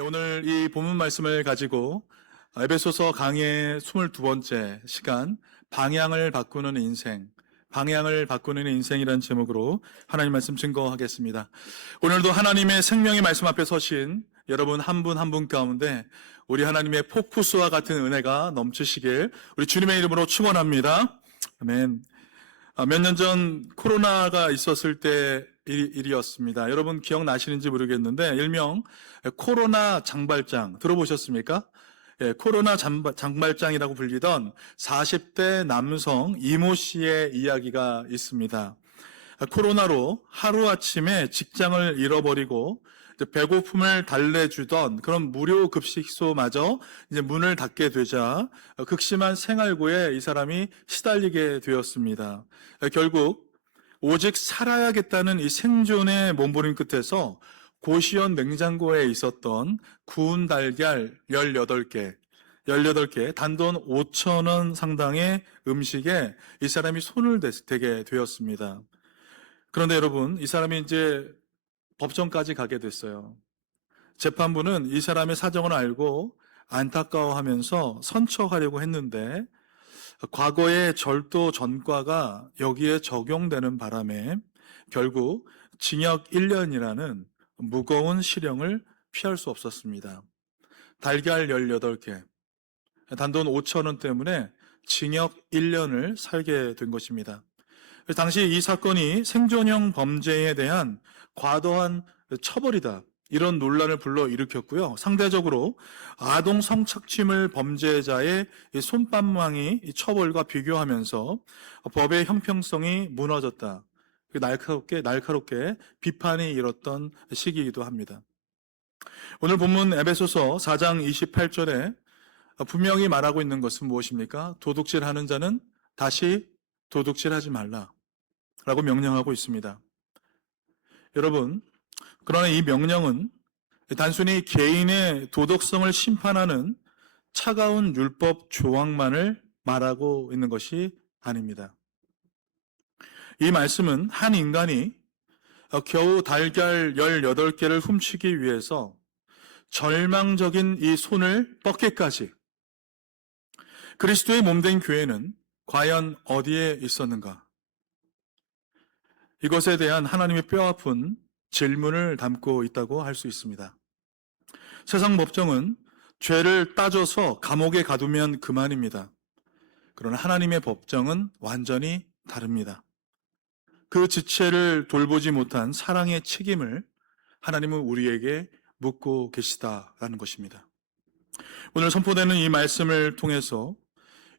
오늘 이 본문 말씀을 가지고 에베소서 강의 22번째 시간 방향을 바꾸는 인생이라는 제목으로 하나님 말씀 증거하겠습니다. 오늘도 하나님의 생명의 말씀 앞에 서신 여러분 한 분 한 분 가운데 우리 하나님의 폭포수와 같은 은혜가 넘치시길 우리 주님의 이름으로 축원합니다. 아멘. 몇 년 전 코로나가 있었을 때 일이었습니다. 여러분 기억나시는지 모르겠는데 일명 코로나 장발장 들어보셨습니까? 코로나 장발장이라고 불리던 40대 남성 이모 씨의 이야기가 있습니다. 코로나로 하루아침에 직장을 잃어버리고 배고픔을 달래주던 그런 무료 급식소마저 이제 문을 닫게 되자 극심한 생활고에 이 사람이 시달리게 되었습니다. 결국 오직 살아야겠다는 이 생존의 몸부림 끝에서 고시원 냉장고에 있었던 구운 달걀 18개, 단돈 5,000원 상당의 음식에 이 사람이 손을 대게 되었습니다. 그런데 여러분, 이 사람이 이제 법정까지 가게 됐어요. 재판부는 이 사람의 사정을 알고 안타까워하면서 선처하려고 했는데 과거의 절도 전과가 여기에 적용되는 바람에 결국 징역 1년이라는 무거운 실형을 피할 수 없었습니다. 달걀 18개, 단돈 5,000원 때문에 징역 1년을 살게 된 것입니다. 당시 이 사건이 생존형 범죄에 대한 과도한 처벌이다, 이런 논란을 불러일으켰고요. 상대적으로 아동 성착취물 범죄자의 솜방망이 처벌과 비교하면서 법의 형평성이 무너졌다, 날카롭게 비판이 일었던 시기이기도 합니다. 오늘 본문 에베소서 4장 28절에 분명히 말하고 있는 것은 무엇입니까? 도둑질하는 자는 다시 도둑질하지 말라 라고 명령하고 있습니다. 여러분, 그러나 이 명령은 단순히 개인의 도덕성을 심판하는 차가운 율법 조항만을 말하고 있는 것이 아닙니다. 이 말씀은 한 인간이 겨우 달걀 18개를 훔치기 위해서 절망적인 이 손을 뻗기까지 그리스도의 몸된 교회는 과연 어디에 있었는가? 이것에 대한 하나님의 뼈아픈 질문을 담고 있다고 할 수 있습니다. 세상 법정은 죄를 따져서 감옥에 가두면 그만입니다. 그러나 하나님의 법정은 완전히 다릅니다. 그 지체를 돌보지 못한 사랑의 책임을 하나님은 우리에게 묻고 계시다라는 것입니다. 오늘 선포되는 이 말씀을 통해서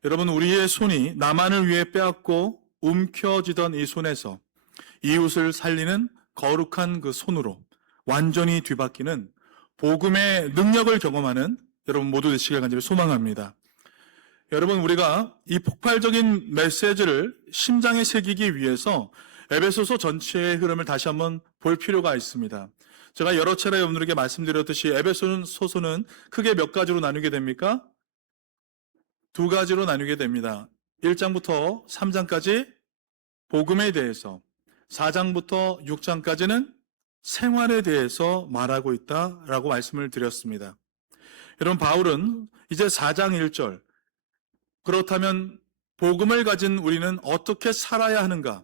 여러분, 우리의 손이 나만을 위해 빼앗고 움켜쥐던 이 손에서 이웃을 살리는 거룩한 그 손으로 완전히 뒤바뀌는 복음의 능력을 경험하는 여러분 모두 되시길 간절히 소망합니다. 여러분, 우리가 이 폭발적인 메시지를 심장에 새기기 위해서 에베소서 전체의 흐름을 다시 한번 볼 필요가 있습니다. 제가 여러 차례 여러분들에게 말씀드렸듯이 에베소서는 크게 몇 가지로 나누게 됩니까? 두 가지로 나누게 됩니다. 1장부터 3장까지 복음에 대해서, 4장부터 6장까지는 생활에 대해서 말하고 있다라고 말씀을 드렸습니다. 여러분, 바울은 이제 4장 1절, 그렇다면 복음을 가진 우리는 어떻게 살아야 하는가,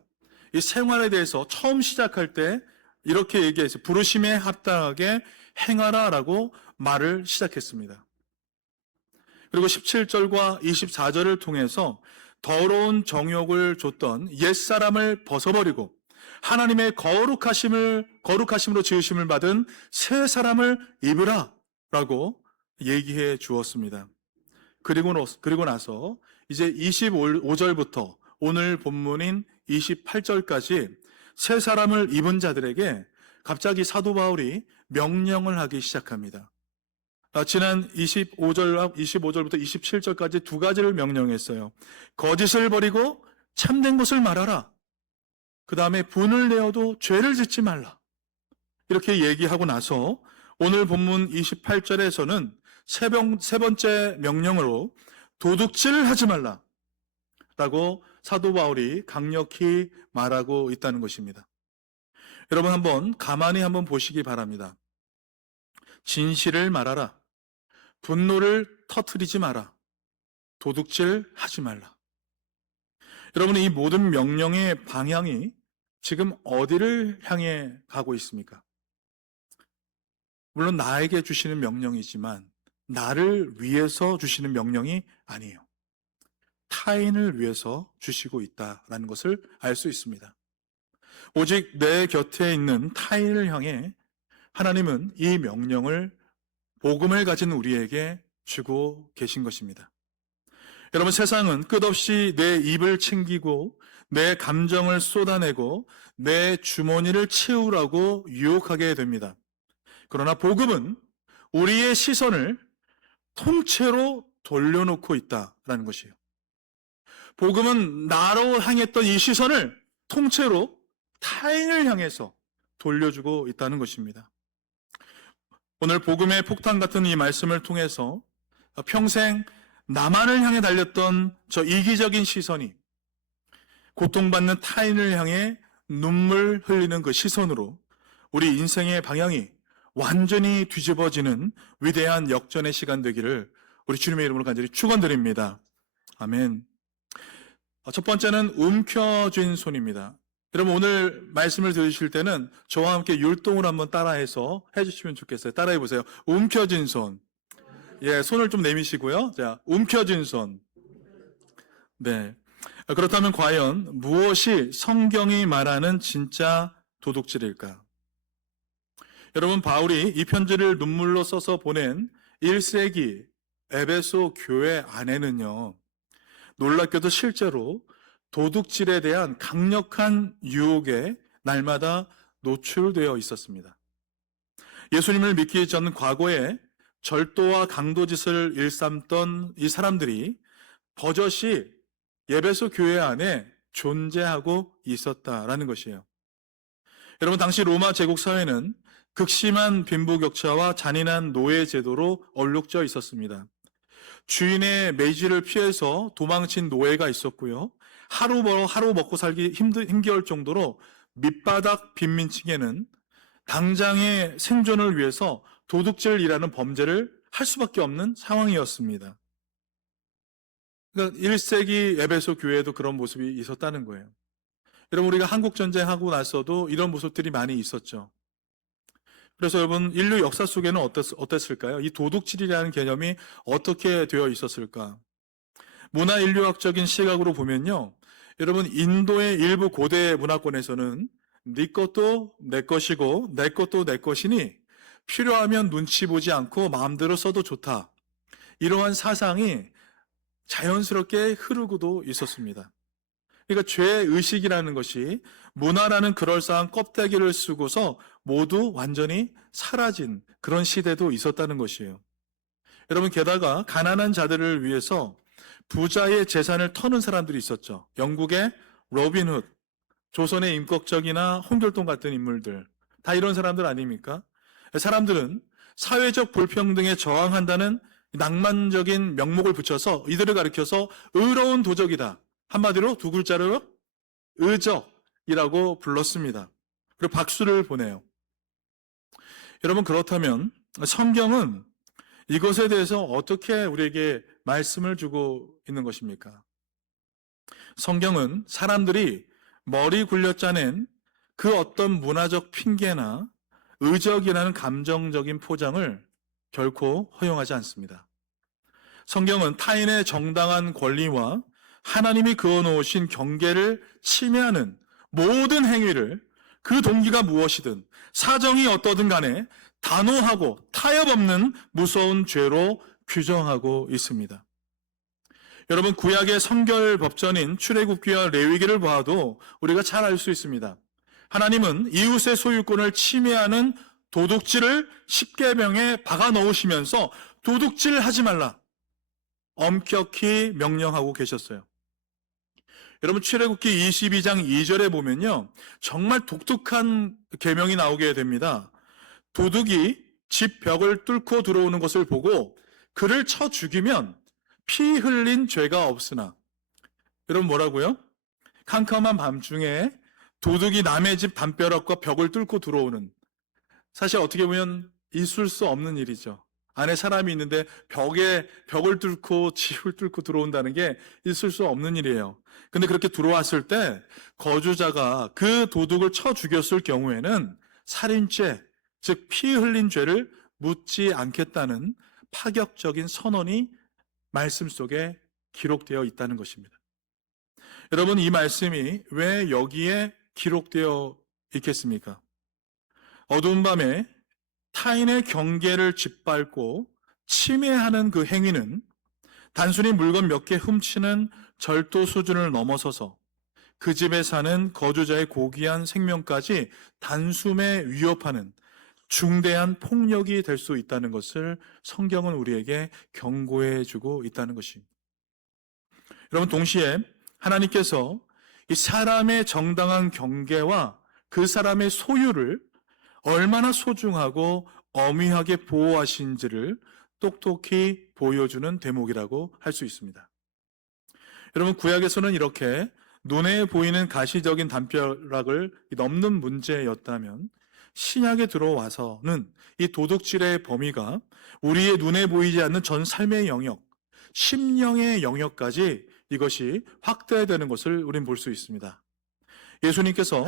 이 생활에 대해서 처음 시작할 때 이렇게 얘기해서 부르심에 합당하게 행하라라고 말을 시작했습니다. 그리고 17절과 24절을 통해서 더러운 정욕을 줬던 옛사람을 벗어버리고 하나님의 거룩하심으로 지으심을 받은 새 사람을 입으라 라고 얘기해 주었습니다. 그리고 나서 이제 25절부터 오늘 본문인 28절까지 새 사람을 입은 자들에게 갑자기 사도 바울이 명령을 하기 시작합니다. 지난 25절부터 27절까지 두 가지를 명령했어요. 거짓을 버리고 참된 것을 말하라. 그 다음에 분을 내어도 죄를 짓지 말라. 이렇게 얘기하고 나서 오늘 본문 28절에서는 세 번째 명령으로 도둑질을 하지 말라 라고 사도 바울이 강력히 말하고 있다는 것입니다. 여러분, 가만히 한번 보시기 바랍니다. 진실을 말하라. 분노를 터뜨리지 마라. 도둑질 하지 말라. 여러분, 이 모든 명령의 방향이 지금 어디를 향해 가고 있습니까? 물론 나에게 주시는 명령이지만 나를 위해서 주시는 명령이 아니에요. 타인을 위해서 주시고 있다라는 것을 알 수 있습니다. 오직 내 곁에 있는 타인을 향해 하나님은 이 명령을, 복음을 가진 우리에게 주고 계신 것입니다. 여러분, 세상은 끝없이 내 입을 챙기고 내 감정을 쏟아내고 내 주머니를 채우라고 유혹하게 됩니다. 그러나 복음은 우리의 시선을 통째로 돌려놓고 있다라는 것이에요. 복음은 나로 향했던 이 시선을 통째로 타인을 향해서 돌려주고 있다는 것입니다. 오늘 복음의 폭탄 같은 이 말씀을 통해서 평생 나만을 향해 달렸던 저 이기적인 시선이 고통받는 타인을 향해 눈물 흘리는 그 시선으로 우리 인생의 방향이 완전히 뒤집어지는 위대한 역전의 시간 되기를 우리 주님의 이름으로 간절히 축원드립니다. 아멘. 첫 번째는 움켜쥔 손입니다. 여러분, 오늘 말씀을 들으실 때는 저와 함께 율동을 한번 따라해서 해주시면 좋겠어요. 따라해 보세요. 움켜쥔 손. 예, 손을 좀 내미시고요. 자, 움켜쥔 손. 네. 그렇다면 과연 무엇이 성경이 말하는 진짜 도둑질일까? 여러분, 바울이 이 편지를 눈물로 써서 보낸 1세기 에베소 교회 안에는요, 놀랍게도 실제로 도둑질에 대한 강력한 유혹에 날마다 노출되어 있었습니다. 예수님을 믿기 전 과거에 절도와 강도짓을 일삼던 이 사람들이 버젓이 에베소 교회 안에 존재하고 있었다라는 것이에요. 여러분, 당시 로마 제국 사회는 극심한 빈부격차와 잔인한 노예 제도로 얼룩져 있었습니다. 주인의 매질을 피해서 도망친 노예가 있었고요. 하루 먹고 살기 힘겨울 정도로 밑바닥 빈민층에는 당장의 생존을 위해서 도둑질이라는 범죄를 할 수밖에 없는 상황이었습니다. 그러니까 1세기 에베소 교회에도 그런 모습이 있었다는 거예요. 여러분, 우리가 한국전쟁하고 나서도 이런 모습들이 많이 있었죠. 그래서 여러분, 인류 역사 속에는 어땠을까요? 이 도둑질이라는 개념이 어떻게 되어 있었을까? 문화인류학적인 시각으로 보면요, 여러분, 인도의 일부 고대 문화권에서는 네 것도 내 것이고 내 것도 내 것이니 필요하면 눈치 보지 않고 마음대로 써도 좋다, 이러한 사상이 자연스럽게 흐르고도 있었습니다. 그러니까 죄의식이라는 것이 문화라는 그럴싸한 껍데기를 쓰고서 모두 완전히 사라진 그런 시대도 있었다는 것이에요. 여러분, 게다가 가난한 자들을 위해서 부자의 재산을 터는 사람들이 있었죠. 영국의 로빈 훗, 조선의 임꺽정이나 홍길동 같은 인물들, 다 이런 사람들 아닙니까? 사람들은 사회적 불평등에 저항한다는 낭만적인 명목을 붙여서 이들을 가리켜서 의로운 도적이다, 한마디로 두 글자로 의적이라고 불렀습니다. 그리고 박수를 보내요. 여러분, 그렇다면 성경은 이것에 대해서 어떻게 우리에게 말씀을 주고 있는 것입니까? 성경은 사람들이 머리 굴려 짜낸 그 어떤 문화적 핑계나 의적이라는 감정적인 포장을 결코 허용하지 않습니다. 성경은 타인의 정당한 권리와 하나님이 그어놓으신 경계를 침해하는 모든 행위를, 그 동기가 무엇이든 사정이 어떠든 간에 단호하고 타협 없는 무서운 죄로 규정하고 있습니다. 여러분, 구약의 성결 법전인 출애굽기와 레위기를 봐도 우리가 잘 알 수 있습니다. 하나님은 이웃의 소유권을 침해하는 도둑질을 십계명에 박아 넣으시면서 도둑질하지 말라 엄격히 명령하고 계셨어요. 여러분, 출애굽기 22장 2절에 보면요, 정말 독특한 계명이 나오게 됩니다. 도둑이 집 벽을 뚫고 들어오는 것을 보고 그를 쳐 죽이면 피 흘린 죄가 없으나, 여러분, 뭐라고요? 캄캄한 밤중에 도둑이 남의 집 담벼락과 벽을 뚫고 들어오는, 사실 어떻게 보면 있을 수 없는 일이죠. 안에 사람이 있는데 벽을 뚫고 집을 뚫고 들어온다는 게 있을 수 없는 일이에요. 근데 그렇게 들어왔을 때 거주자가 그 도둑을 쳐 죽였을 경우에는 살인죄, 즉 피 흘린 죄를 묻지 않겠다는 파격적인 선언이 말씀 속에 기록되어 있다는 것입니다. 여러분, 이 말씀이 왜 여기에 기록되어 있겠습니까? 어두운 밤에 타인의 경계를 짓밟고 침해하는 그 행위는 단순히 물건 몇 개 훔치는 절도 수준을 넘어서서 그 집에 사는 거주자의 고귀한 생명까지 단숨에 위협하는 중대한 폭력이 될 수 있다는 것을 성경은 우리에게 경고해 주고 있다는 것입니다. 여러분, 동시에 하나님께서 이 사람의 정당한 경계와 그 사람의 소유를 얼마나 소중하고 엄위하게 보호하신지를 똑똑히 보여주는 대목이라고 할 수 있습니다. 여러분, 구약에서는 이렇게 눈에 보이는 가시적인 담벼락을 넘는 문제였다면 신약에 들어와서는 이 도둑질의 범위가 우리의 눈에 보이지 않는 전 삶의 영역, 심령의 영역까지 이것이 확대되는 것을 우리는 볼 수 있습니다. 예수님께서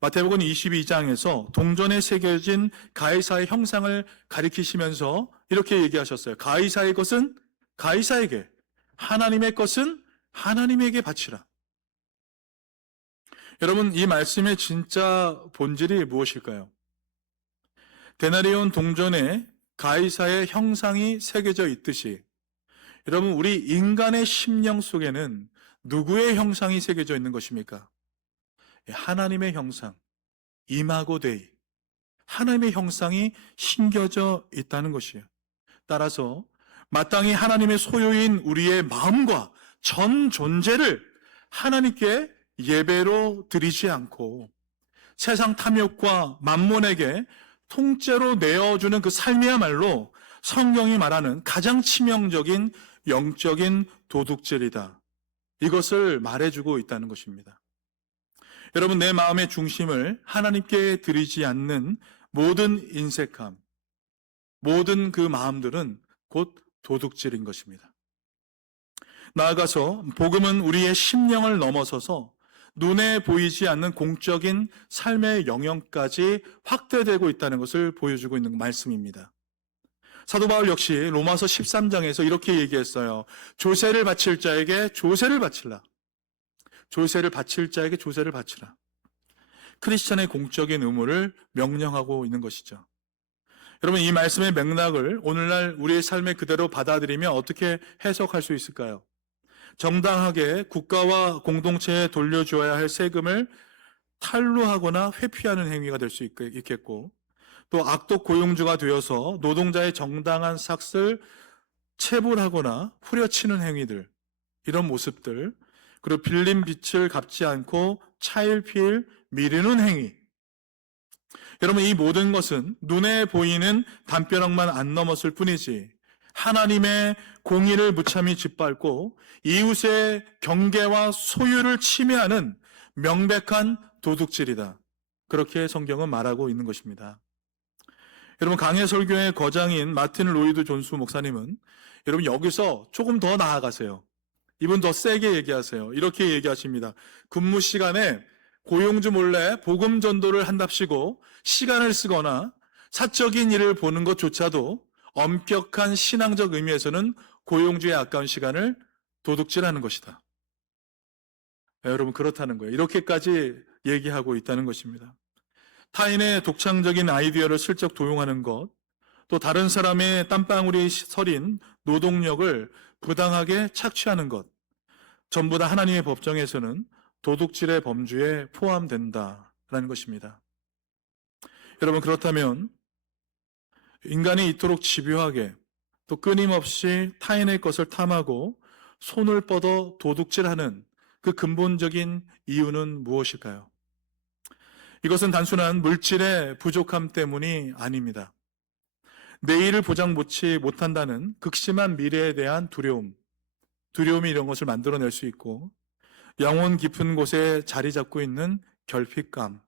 마태복음 22장에서 동전에 새겨진 가이사의 형상을 가리키시면서 이렇게 얘기하셨어요. 가이사의 것은 가이사에게, 하나님의 것은 하나님에게 바치라. 여러분, 이 말씀의 진짜 본질이 무엇일까요? 데나리온 동전에 가이사의 형상이 새겨져 있듯이 여러분, 우리 인간의 심령 속에는 누구의 형상이 새겨져 있는 것입니까? 하나님의 형상, 이마고 데이, 하나님의 형상이 심겨져 있다는 것이에요. 따라서 마땅히 하나님의 소유인 우리의 마음과 전 존재를 하나님께 예배로 드리지 않고 세상 탐욕과 만몬에게 통째로 내어주는 그 삶이야말로 성경이 말하는 가장 치명적인 영적인 도둑질이다. 이것을 말해주고 있다는 것입니다. 여러분, 내 마음의 중심을 하나님께 드리지 않는 모든 인색함, 모든 그 마음들은 곧 도둑질인 것입니다. 나아가서 복음은 우리의 심령을 넘어서서 눈에 보이지 않는 공적인 삶의 영역까지 확대되고 있다는 것을 보여주고 있는 말씀입니다. 사도 바울 역시 로마서 13장에서 이렇게 얘기했어요. 조세를 바칠 자에게 조세를 바치라. 조세를 바칠 자에게 조세를 바치라. 크리스천의 공적인 의무를 명령하고 있는 것이죠. 여러분, 이 말씀의 맥락을 오늘날 우리의 삶에 그대로 받아들이면 어떻게 해석할 수 있을까요? 정당하게 국가와 공동체에 돌려주어야 할 세금을 탈루하거나 회피하는 행위가 될 수 있겠고, 또 악독 고용주가 되어서 노동자의 정당한 삭을 체불하거나 후려치는 행위들, 이런 모습들, 그리고 빌린 빚을 갚지 않고 차일피일 미루는 행위. 여러분, 이 모든 것은 눈에 보이는 담벼락만 안 넘었을 뿐이지 하나님의 공의를 무참히 짓밟고 이웃의 경계와 소유를 침해하는 명백한 도둑질이다. 그렇게 성경은 말하고 있는 것입니다. 여러분, 강해설교의 거장인 마틴 로이드 존수 목사님은 여러분 여기서 조금 더 나아가세요. 이분 더 세게 얘기하세요. 이렇게 얘기하십니다. 근무 시간에 고용주 몰래 복음 전도를 한답시고 시간을 쓰거나 사적인 일을 보는 것조차도 엄격한 신앙적 의미에서는 고용주의 아까운 시간을 도둑질하는 것이다. 여러분, 그렇다는 거예요. 이렇게까지 얘기하고 있다는 것입니다. 타인의 독창적인 아이디어를 슬쩍 도용하는 것, 또 다른 사람의 땀방울이 서린 노동력을 부당하게 착취하는 것, 전부 다 하나님의 법정에서는 도둑질의 범주에 포함된다라는 것입니다. 여러분, 그렇다면 인간이 이토록 집요하게 또 끊임없이 타인의 것을 탐하고 손을 뻗어 도둑질하는 그 근본적인 이유는 무엇일까요? 이것은 단순한 물질의 부족함 때문이 아닙니다. 내일을 보장 못한다는 극심한 미래에 대한 두려움이 이런 것을 만들어낼 수 있고, 영혼 깊은 곳에 자리 잡고 있는 결핍감,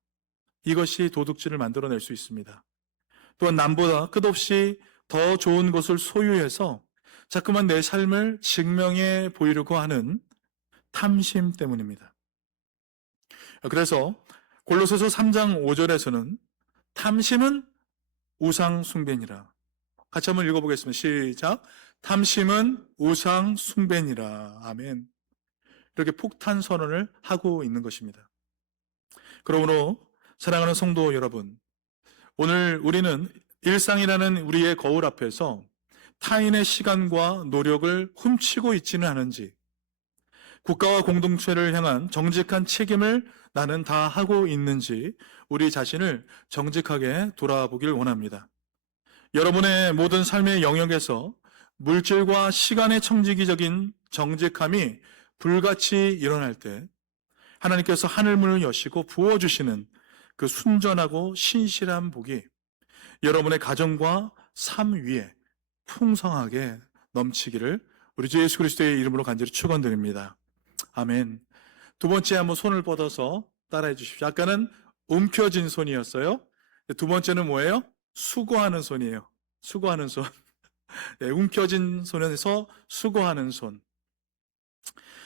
이것이 도둑질을 만들어낼 수 있습니다. 또한 남보다 끝없이 더 좋은 것을 소유해서 자꾸만 내 삶을 증명해 보이려고 하는 탐심 때문입니다. 그래서 골로새서 3장 5절에서는 탐심은 우상 숭배니라. 같이 한번 읽어보겠습니다. 시작. 탐심은 우상 숭배니라. 아멘. 이렇게 폭탄 선언을 하고 있는 것입니다. 그러므로 사랑하는 성도 여러분, 오늘 우리는 일상이라는 우리의 거울 앞에서 타인의 시간과 노력을 훔치고 있지는 않은지, 국가와 공동체를 향한 정직한 책임을 나는 다 하고 있는지 우리 자신을 정직하게 돌아보길 원합니다. 여러분의 모든 삶의 영역에서 물질과 시간의 청지기적인 정직함이 불같이 일어날 때 하나님께서 하늘문을 여시고 부어주시는 그 순전하고 신실한 복이 여러분의 가정과 삶 위에 풍성하게 넘치기를 우리 주 예수 그리스도의 이름으로 간절히 축원드립니다. 아멘. 두 번째 한번 손을 뻗어서 따라해 주십시오. 아까는 움켜진 손이었어요. 두 번째는 뭐예요? 수고하는 손이에요. 수고하는 손. 네, 움켜진 손에서 수고하는 손.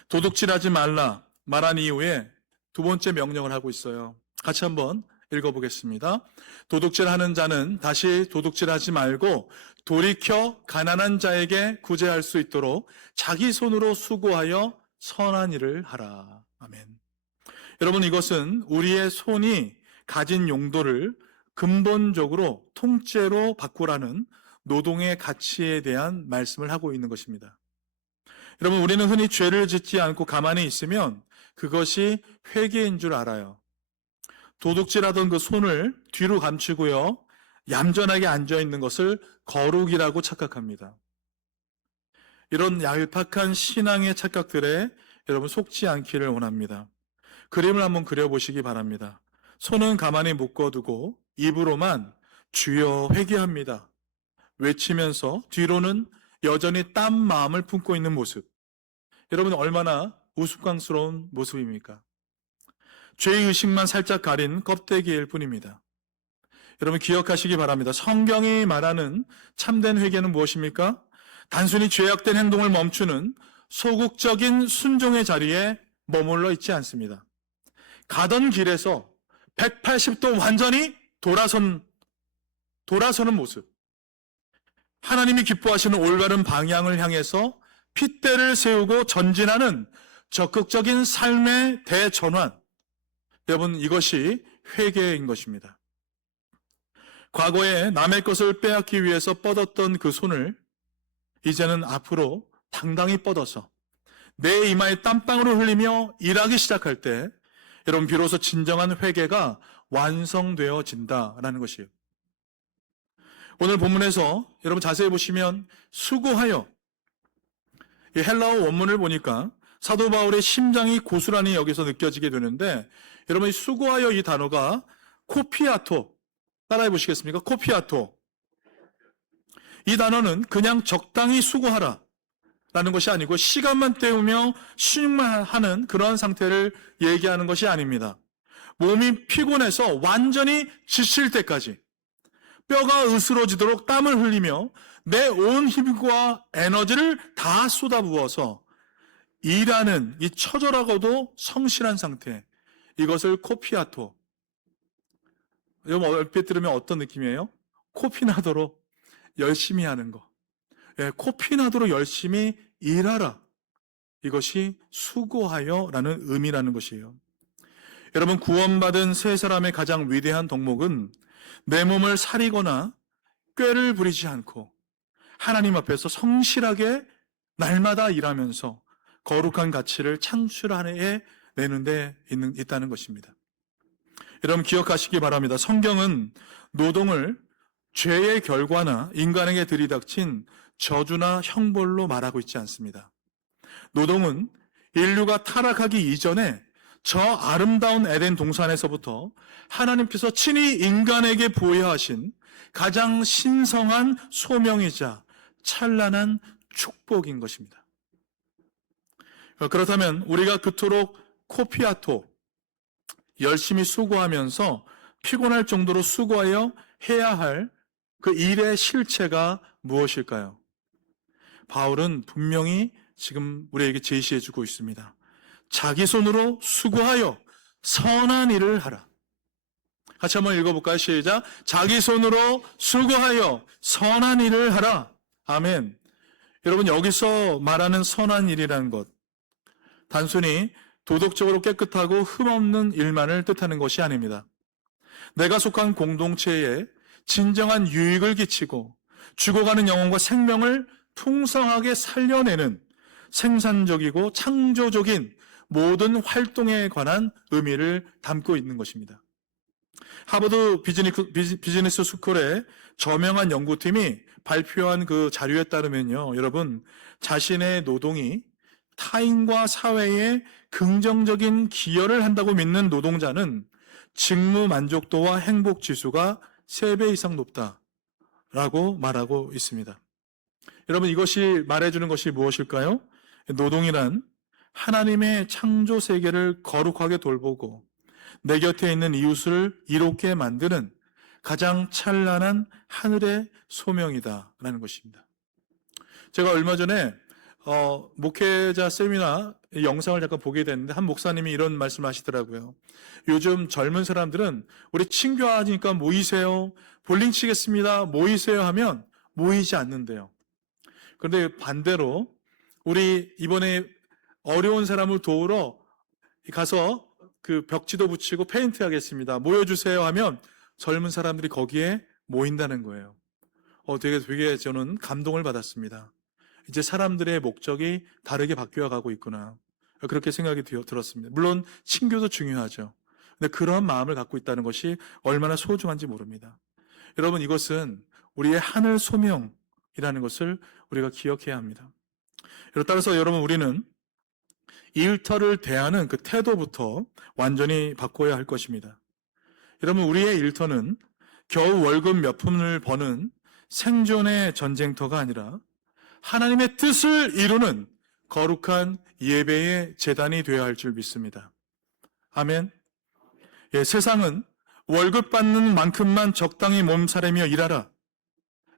도둑질하지 말라 말한 이후에 두 번째 명령을 하고 있어요. 같이 한번 읽어보겠습니다. 도둑질하는 자는 다시 도둑질하지 말고 돌이켜 가난한 자에게 구제할 수 있도록 자기 손으로 수고하여 선한 일을 하라. 아멘. 여러분, 이것은 우리의 손이 가진 용도를 근본적으로 통째로 바꾸라는 노동의 가치에 대한 말씀을 하고 있는 것입니다. 여러분, 우리는 흔히 죄를 짓지 않고 가만히 있으면 그것이 회개인 줄 알아요. 도둑질하던 그 손을 뒤로 감추고요, 얌전하게 앉아있는 것을 거룩이라고 착각합니다. 이런 얄팍한 신앙의 착각들에 여러분 속지 않기를 원합니다. 그림을 한번 그려보시기 바랍니다. 손은 가만히 묶어두고 입으로만 주여 회개합니다 외치면서 뒤로는 여전히 땀 마음을 품고 있는 모습. 여러분, 얼마나 우스꽝스러운 모습입니까? 죄의식만 살짝 가린 껍데기일 뿐입니다. 여러분, 기억하시기 바랍니다. 성경이 말하는 참된 회개는 무엇입니까? 단순히 죄악된 행동을 멈추는 소극적인 순종의 자리에 머물러 있지 않습니다. 가던 길에서 180도 완전히 돌아서는 모습. 하나님이 기뻐하시는 올바른 방향을 향해서 핏대를 세우고 전진하는 적극적인 삶의 대전환. 여러분, 이것이 회개인 것입니다. 과거에 남의 것을 빼앗기 위해서 뻗었던 그 손을 이제는 앞으로 당당히 뻗어서 내 이마에 땀방울을 흘리며 일하기 시작할 때 여러분, 비로소 진정한 회개가 완성되어진다라는 것이에요. 오늘 본문에서 여러분 자세히 보시면 수고하여, 이 헬라어 원문을 보니까 사도 바울의 심장이 고스란히 여기서 느껴지게 되는데, 여러분 이 수고하여 이 단어가 코피아토, 따라해 보시겠습니까? 코피아토. 이 단어는 그냥 적당히 수고하라 라는 것이 아니고 시간만 때우며 쉼만 하는 그러한 상태를 얘기하는 것이 아닙니다. 몸이 피곤해서 완전히 지칠 때까지 뼈가 으스러지도록 땀을 흘리며 내 온 힘과 에너지를 다 쏟아부어서 일하는 이 처절하고도 성실한 상태, 이것을 코피아토. 여러분, 얼핏 들으면 어떤 느낌이에요? 코피나도록 열심히 하는 거. 예, 코피나도록 열심히 일하라. 이것이 수고하여 라는 의미라는 것이에요. 여러분, 구원받은 세 사람의 가장 위대한 덕목은 내 몸을 사리거나 꾀를 부리지 않고 하나님 앞에서 성실하게 날마다 일하면서 거룩한 가치를 창출해 내는 데 있다는 것입니다. 여러분, 기억하시기 바랍니다. 성경은 노동을 죄의 결과나 인간에게 들이닥친 저주나 형벌로 말하고 있지 않습니다. 노동은 인류가 타락하기 이전에 저 아름다운 에덴 동산에서부터 하나님께서 친히 인간에게 부여하신 가장 신성한 소명이자 찬란한 축복인 것입니다. 그렇다면 우리가 그토록 코피아토, 열심히 수고하면서 피곤할 정도로 수고하여 해야 할 그 일의 실체가 무엇일까요? 바울은 분명히 지금 우리에게 제시해주고 있습니다. 자기 손으로 수고하여 선한 일을 하라. 같이 한번 읽어볼까요? 시작. 자기 손으로 수고하여 선한 일을 하라. 아멘. 여러분, 여기서 말하는 선한 일이라는 것, 단순히 도덕적으로 깨끗하고 흠없는 일만을 뜻하는 것이 아닙니다. 내가 속한 공동체에 진정한 유익을 끼치고 죽어가는 영혼과 생명을 풍성하게 살려내는 생산적이고 창조적인 모든 활동에 관한 의미를 담고 있는 것입니다. 하버드 비즈니스 스쿨의 저명한 연구팀이 발표한 그 자료에 따르면요, 여러분, 자신의 노동이 타인과 사회에 긍정적인 기여를 한다고 믿는 노동자는 직무 만족도와 행복 지수가 3배 이상 높다라고 말하고 있습니다. 여러분, 이것이 말해주는 것이 무엇일까요? 노동이란 하나님의 창조 세계를 거룩하게 돌보고 내 곁에 있는 이웃을 이롭게 만드는 가장 찬란한 하늘의 소명이다라는 것입니다. 제가 얼마 전에 목회자 세미나 영상을 잠깐 보게 됐는데 한 목사님이 이런 말씀하시더라고요. 요즘 젊은 사람들은 우리 친교하니까 모이세요, 볼링 치겠습니다, 모이세요 하면 모이지 않는데요. 그런데 반대로 우리 이번에 어려운 사람을 도우러 가서 그 벽지도 붙이고 페인트 하겠습니다, 모여주세요 하면 젊은 사람들이 거기에 모인다는 거예요. 되게 저는 감동을 받았습니다. 이제 사람들의 목적이 다르게 바뀌어 가고 있구나, 그렇게 생각이 들었습니다. 물론 친교도 중요하죠. 근데 그런 마음을 갖고 있다는 것이 얼마나 소중한지 모릅니다. 여러분, 이것은 우리의 하늘 소명이라는 것을 우리가 기억해야 합니다. 따라서 여러분, 우리는 일터를 대하는 그 태도부터 완전히 바꿔야 할 것입니다. 여러분, 우리의 일터는 겨우 월급 몇 푼을 버는 생존의 전쟁터가 아니라 하나님의 뜻을 이루는 거룩한 예배의 제단이 되어야 할 줄 믿습니다. 아멘. 세상은 월급 받는 만큼만 적당히 몸살이며 일하라,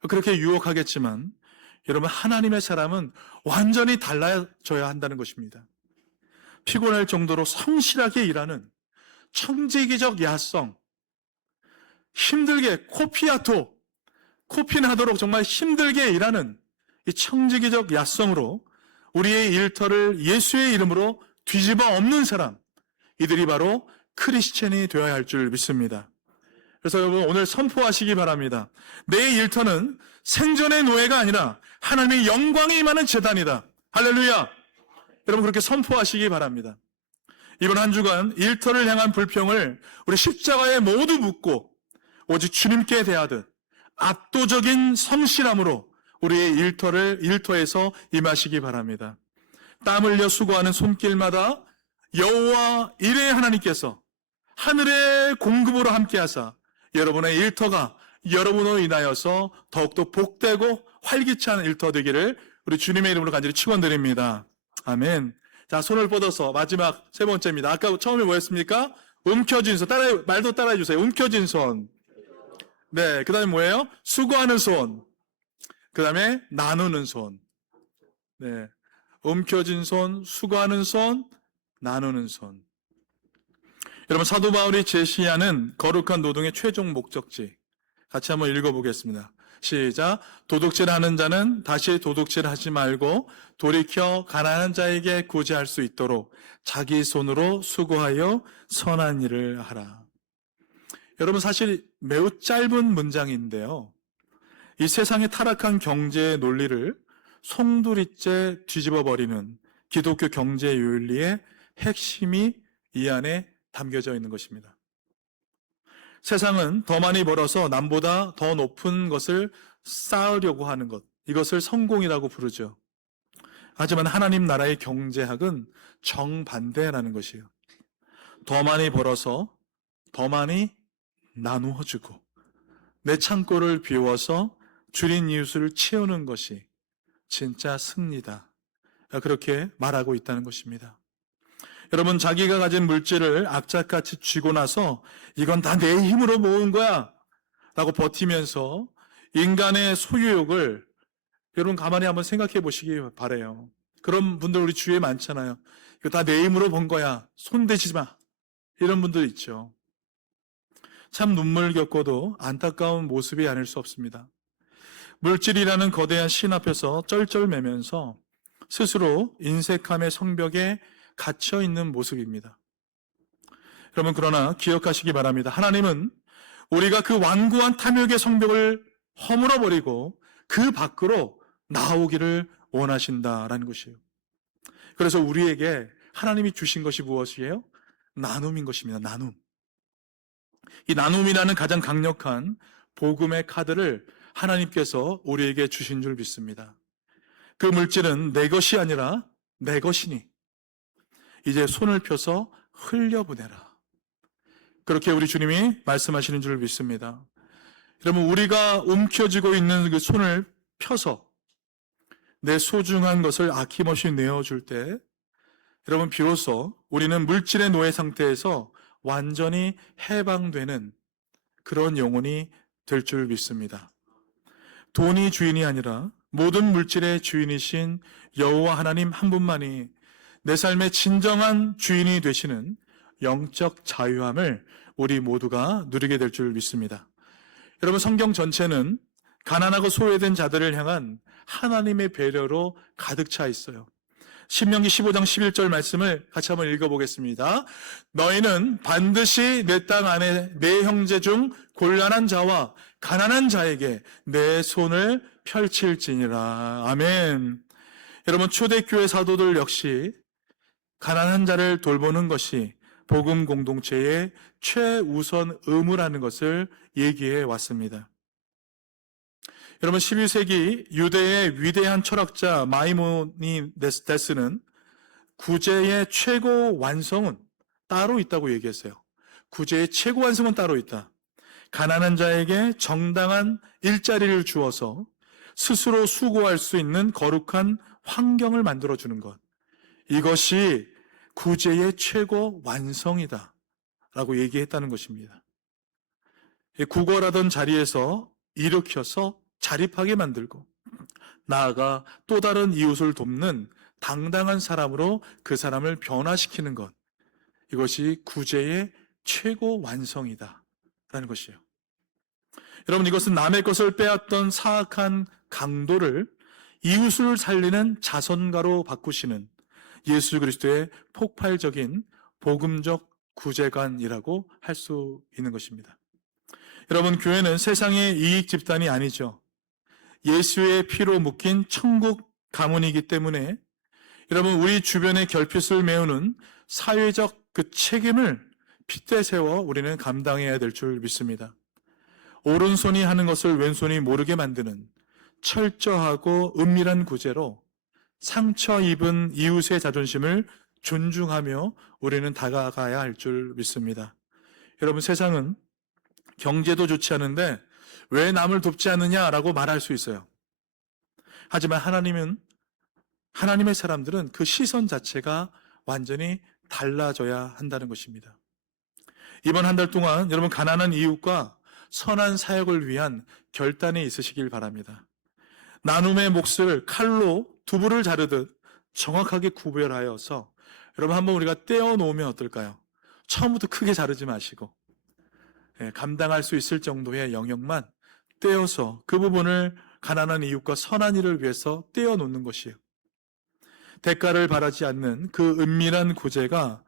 그렇게 유혹하겠지만 여러분, 하나님의 사람은 완전히 달라져야 한다는 것입니다. 피곤할 정도로 성실하게 일하는 청지기적 야성, 힘들게 코피나도록 정말 힘들게 일하는 이 청지기적 야성으로 우리의 일터를 예수의 이름으로 뒤집어 엎는 사람, 이들이 바로 크리스찬이 되어야 할 줄 믿습니다. 그래서 여러분, 오늘 선포하시기 바랍니다. 내 일터는 생존의 노예가 아니라 하나님의 영광이 임하는 제단이다. 할렐루야. 여러분, 그렇게 선포하시기 바랍니다. 이번 한 주간 일터를 향한 불평을 우리 십자가에 모두 묻고 오직 주님께 대하듯 압도적인 성실함으로 우리의 일터에서 임하시기 바랍니다. 땀 흘려 수고하는 손길마다 여호와 일의 하나님께서 하늘의 공급으로 함께하사 여러분의 일터가 여러분으로 인하여서 더욱더 복되고 활기찬 일터 되기를 우리 주님의 이름으로 간절히 축원드립니다. 아멘. 자, 손을 뻗어서 마지막 3번째입니다. 아까 처음에 뭐였습니까? 움켜쥔 손. 말도 따라해 주세요. 움켜쥔 손. 네, 그 다음에 뭐예요? 수고하는 손. 그 다음에 나누는 손. 네, 움켜쥔 손, 수고하는 손, 나누는 손. 여러분, 사도 바울이 제시하는 거룩한 노동의 최종 목적지 같이 한번 읽어보겠습니다. 시작. 도둑질하는 자는 다시 도둑질 하지 말고 돌이켜 가난한 자에게 구제할 수 있도록 자기 손으로 수고하여 선한 일을 하라. 여러분, 사실 매우 짧은 문장인데요, 이 세상의 타락한 경제의 논리를 송두리째 뒤집어버리는 기독교 경제 윤리의 핵심이 이 안에 담겨져 있는 것입니다. 세상은 더 많이 벌어서 남보다 더 높은 것을 쌓으려고 하는 것, 이것을 성공이라고 부르죠. 하지만 하나님 나라의 경제학은 정반대라는 것이에요. 더 많이 벌어서 더 많이 나누어주고 내 창고를 비워서 줄인 이웃을 채우는 것이 진짜 승리다, 그렇게 말하고 있다는 것입니다. 여러분, 자기가 가진 물질을 악착같이 쥐고 나서 이건 다 내 힘으로 모은 거야 라고 버티면서 인간의 소유욕을 여러분 가만히 한번 생각해 보시기 바라요. 그런 분들 우리 주위에 많잖아요. 이거 다 내 힘으로 번 거야. 손대지 마. 이런 분들 있죠. 참 눈물겹고도 안타까운 모습이 아닐 수 없습니다. 물질이라는 거대한 신 앞에서 쩔쩔매면서 스스로 인색함의 성벽에 갇혀 있는 모습입니다. 여러분, 그러나 기억하시기 바랍니다. 하나님은 우리가 그 완고한 탐욕의 성벽을 허물어버리고 그 밖으로 나오기를 원하신다라는 것이에요. 그래서 우리에게 하나님이 주신 것이 무엇이에요? 나눔인 것입니다. 나눔. 이 나눔이라는 가장 강력한 복음의 카드를 하나님께서 우리에게 주신 줄 믿습니다. 그 물질은 내 것이 아니라 내 것이니 이제 손을 펴서 흘려보내라. 그렇게 우리 주님이 말씀하시는 줄 믿습니다. 여러분, 우리가 움켜쥐고 있는 그 손을 펴서 내 소중한 것을 아낌없이 내어줄 때 여러분, 비로소 우리는 물질의 노예 상태에서 완전히 해방되는 그런 영혼이 될 줄 믿습니다. 돈이 주인이 아니라 모든 물질의 주인이신 여호와 하나님 한 분만이 내 삶의 진정한 주인이 되시는 영적 자유함을 우리 모두가 누리게 될 줄 믿습니다. 여러분, 성경 전체는 가난하고 소외된 자들을 향한 하나님의 배려로 가득 차 있어요. 신명기 15장 11절 말씀을 같이 한번 읽어보겠습니다. 너희는 반드시 내 땅 안에 내 형제 중 곤란한 자와 가난한 자에게 내 손을 펼칠지니라. 아멘. 여러분, 초대교회 사도들 역시 가난한 자를 돌보는 것이 복음 공동체의 최우선 의무라는 것을 얘기해 왔습니다. 여러분, 11세기 유대의 위대한 철학자 마이모니데스는 구제의 최고 완성은 따로 있다고 얘기했어요. 구제의 최고 완성은 따로 있다. 가난한 자에게 정당한 일자리를 주어서 스스로 수고할 수 있는 거룩한 환경을 만들어주는 것. 이것이 구제의 최고 완성이다 라고 얘기했다는 것입니다. 구걸하던 자리에서 일으켜서 자립하게 만들고 나아가 또 다른 이웃을 돕는 당당한 사람으로 그 사람을 변화시키는 것. 이것이 구제의 최고 완성이다 라는 것이에요. 여러분, 이것은 남의 것을 빼앗던 사악한 강도를 이웃을 살리는 자선가로 바꾸시는 예수 그리스도의 폭발적인 복음적 구제관이라고 할 수 있는 것입니다. 여러분, 교회는 세상의 이익 집단이 아니죠. 예수의 피로 묶인 천국 가문이기 때문에 여러분, 우리 주변의 결핍을 메우는 사회적 그 책임을 핏대 세워 우리는 감당해야 될 줄 믿습니다. 오른손이 하는 것을 왼손이 모르게 만드는 철저하고 은밀한 구제로 상처 입은 이웃의 자존심을 존중하며 우리는 다가가야 할 줄 믿습니다. 여러분, 세상은 경제도 좋지 않은데 왜 남을 돕지 않느냐라고 말할 수 있어요. 하지만 하나님의 사람들은 그 시선 자체가 완전히 달라져야 한다는 것입니다. 이번 한 달 동안 여러분, 가난한 이웃과 선한 사역을 위한 결단이 있으시길 바랍니다. 나눔의 몫을 칼로 두부를 자르듯 정확하게 구별하여서 여러분, 한번 우리가 떼어 놓으면 어떨까요? 처음부터 크게 자르지 마시고 감당할 수 있을 정도의 영역만 떼어서 그 부분을 가난한 이웃과 선한 일을 위해서 떼어 놓는 것이에요. 대가를 바라지 않는 그 은밀한 구제가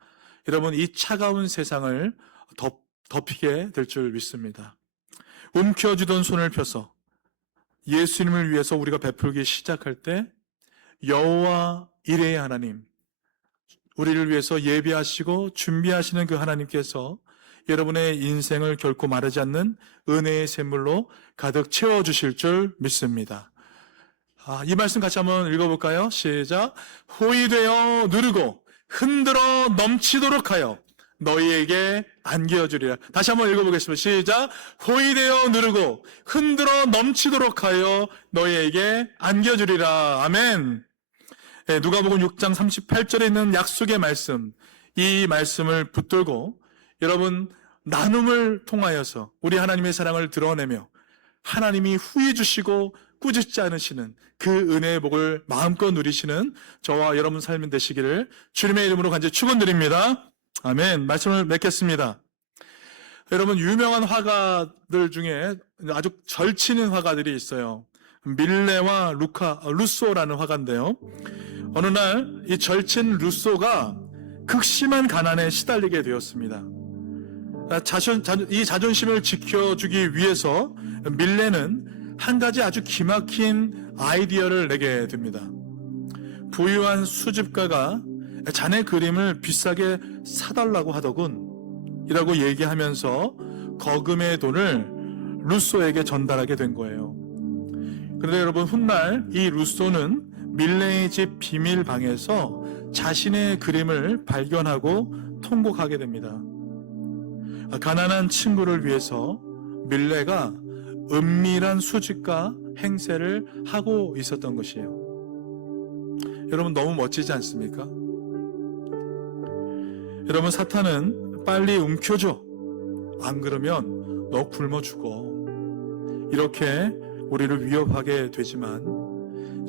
여러분, 이 차가운 세상을 덮이게 될 줄 믿습니다. 움켜쥐던 손을 펴서 예수님을 위해서 우리가 베풀기 시작할 때 여호와 이레의 하나님, 우리를 위해서 예비하시고 준비하시는 그 하나님께서 여러분의 인생을 결코 마르지 않는 은혜의 샘물로 가득 채워주실 줄 믿습니다. 이 말씀 같이 한번 읽어볼까요? 시작. 호의되어 누르고 흔들어 넘치도록 하여 너희에게 안겨주리라. 다시 한번 읽어보겠습니다. 시작. 호의되어 누르고 흔들어 넘치도록 하여 너희에게 안겨주리라. 아멘. 누가복음 6장 38절에 있는 약속의 말씀, 이 말씀을 붙들고 여러분, 나눔을 통하여서 우리 하나님의 사랑을 드러내며 하나님이 후회 주시고 꾸짖지 않으시는 그 은혜의 복을 마음껏 누리시는 저와 여러분 삶이 되시기를 주님의 이름으로 간절히 축원드립니다. 아멘. 말씀을 맺겠습니다. 여러분, 유명한 화가들 중에 아주 절치는 화가들이 있어요. 밀레와 루소라는 화가인데요. 어느 날 이 절친 루소가 극심한 가난에 시달리게 되었습니다. 이 자존심을 지켜주기 위해서 밀레는 한 가지 아주 기막힌 아이디어를 내게 됩니다. 부유한 수집가가 자네 그림을 비싸게 사달라고 하더군 이라고 얘기하면서 거금의 돈을 루소에게 전달하게 된 거예요. 그런데 여러분, 훗날 이 루소는 밀레의 집 비밀방에서 자신의 그림을 발견하고 통곡하게 됩니다. 가난한 친구를 위해서 밀레가 은밀한 수집가 행세를 하고 있었던 것이에요. 여러분, 너무 멋지지 않습니까? 여러분, 사탄은 빨리 움켜줘, 안 그러면 너 굶어 죽어, 이렇게 우리를 위협하게 되지만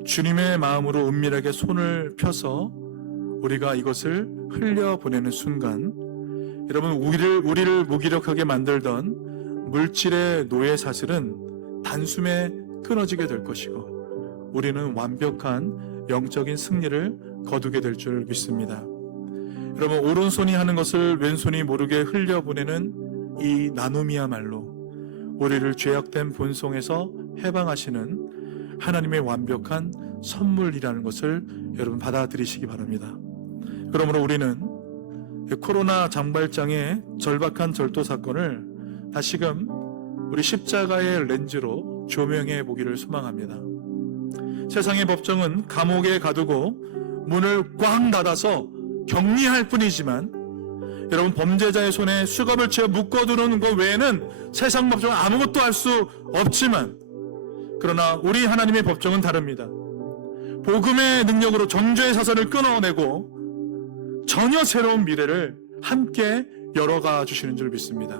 주님의 마음으로 은밀하게 손을 펴서 우리가 이것을 흘려보내는 순간, 여러분, 우리를 무기력하게 만들던 물질의 노예 사슬은 단숨에 끊어지게 될 것이고 우리는 완벽한 영적인 승리를 거두게 될 줄 믿습니다. 여러분, 오른손이 하는 것을 왼손이 모르게 흘려보내는 이 나눔이야말로 우리를 죄악된 본성에서 해방하시는 하나님의 완벽한 선물이라는 것을 여러분 받아들이시기 바랍니다. 그러므로 우리는 코로나 장발장의 절박한 절도 사건을 다시금 우리 십자가의 렌즈로 조명해 보기를 소망합니다. 세상의 법정은 감옥에 가두고 문을 꽝 닫아서 격리할 뿐이지만 여러분, 범죄자의 손에 수갑을 채워 묶어두는 것 외에는 세상 법정은 아무것도 할 수 없지만, 그러나 우리 하나님의 법정은 다릅니다. 복음의 능력으로 정죄의 사슬을 끊어내고 전혀 새로운 미래를 함께 열어가 주시는 줄 믿습니다.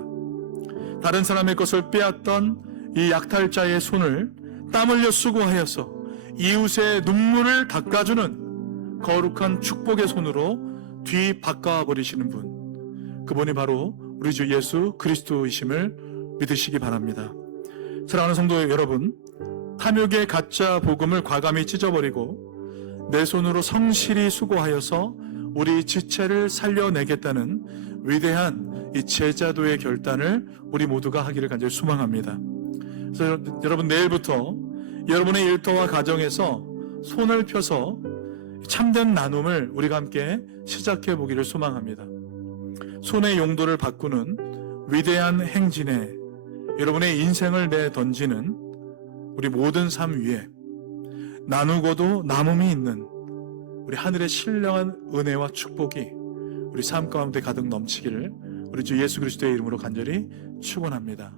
다른 사람의 것을 빼앗던 이 약탈자의 손을 땀 흘려 수고하여서 이웃의 눈물을 닦아주는 거룩한 축복의 손으로 뒤바꿔버리시는 분, 그분이 바로 우리 주 예수 그리스도이심을 믿으시기 바랍니다. 사랑하는 성도 여러분, 탐욕의 가짜 복음을 과감히 찢어버리고 내 손으로 성실히 수고하여서 우리 지체를 살려내겠다는 위대한 이 제자도의 결단을 우리 모두가 하기를 간절히 소망합니다. 그래서 여러분, 내일부터 여러분의 일터와 가정에서 손을 펴서 참된 나눔을 우리가 함께 시작해 보기를 소망합니다. 손의 용도를 바꾸는 위대한 행진에 여러분의 인생을 내던지는 우리 모든 삶 위에 나누고도 남음이 있는 우리 하늘의 신령한 은혜와 축복이 우리 삶 가운데 가득 넘치기를 우리 주 예수 그리스도의 이름으로 간절히 축원합니다.